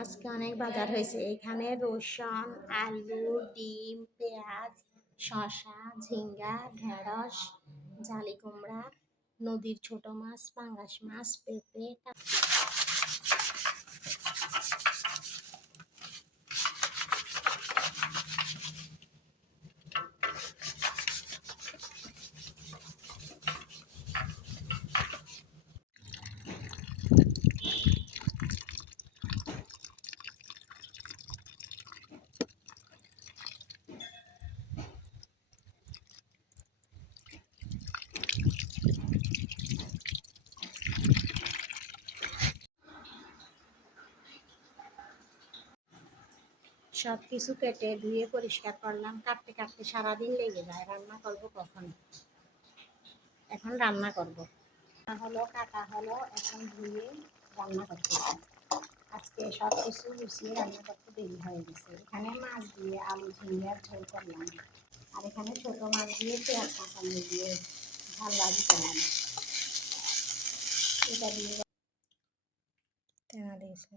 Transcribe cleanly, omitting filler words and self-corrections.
আজকে অনেক বাজার হয়েছে। এখানে রসুন, আলু, ডিম, পেঁয়াজ, শসা, ঝিঙ্গা, ঢেঁড়স, জালি কুমড়া, নদীর ছোট মাছ, পাঙ্গাস মাছ, পেঁপে। সব কিছু কেটে ধুয়ে পরিষ্কার করলাম। কাটতে কাটতে সারাদিন লেগে যায়। রান্না করব কখন? এখন রান্না করব। হলো কাটা হলো, এখন ধুয়ে রান্না করতেছি। আজকে সব কিছু গুছিয়ে রান্না করতে দেরি হয়ে গেছে। এখানে মাছ দিয়ে আলু ঝিঙ্গার ঝোল করলাম, আর এখানে ছোট মাছ দিয়ে পেঁয়াজ কাঁচামরিচ দিয়ে ঝাল ভাজি করলাম। এটা দিয়ে তেনা দিয়েছে।